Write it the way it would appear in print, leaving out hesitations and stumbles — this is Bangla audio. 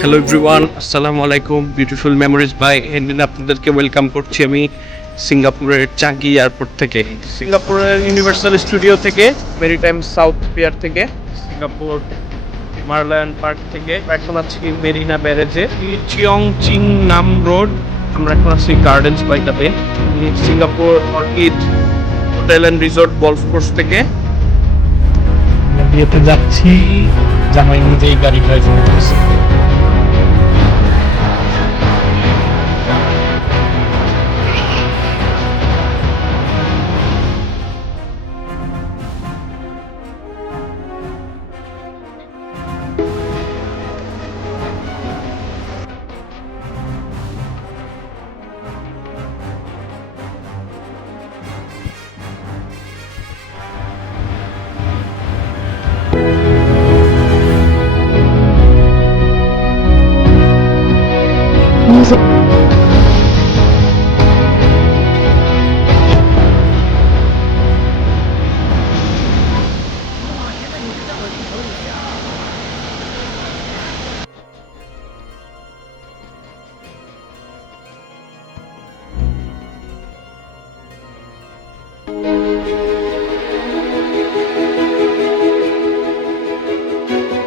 হ্যালো এভরিওয়ান, আসসালামু আলাইকুম। বিউটিফুল মেমোরিজ বাই এন্ডিন আপনাদেরকে ওয়েলকাম করছি আমি সিঙ্গাপুরের চাঙ্গি এয়ারপোর্ট থেকে, সিঙ্গাপুরের ইউনিভার্সাল স্টুডিও থেকে, মেরিটাইম সাউথ পিয়ার থেকে, সিঙ্গাপুর মার্লায়ন পার্ক থেকে। এখন আছি মেরিনা ব্যারেজে, চিয়ং চিং নাম রোড। আমরা এখন আছি গার্ডেন্স বাই দ্য বে, Singapore orchid hotel and resort golf course থেকে। বিয়েতে যাচ্ছি, জামাই নিজেই গাড়ি ড্রাইভ করতেছে।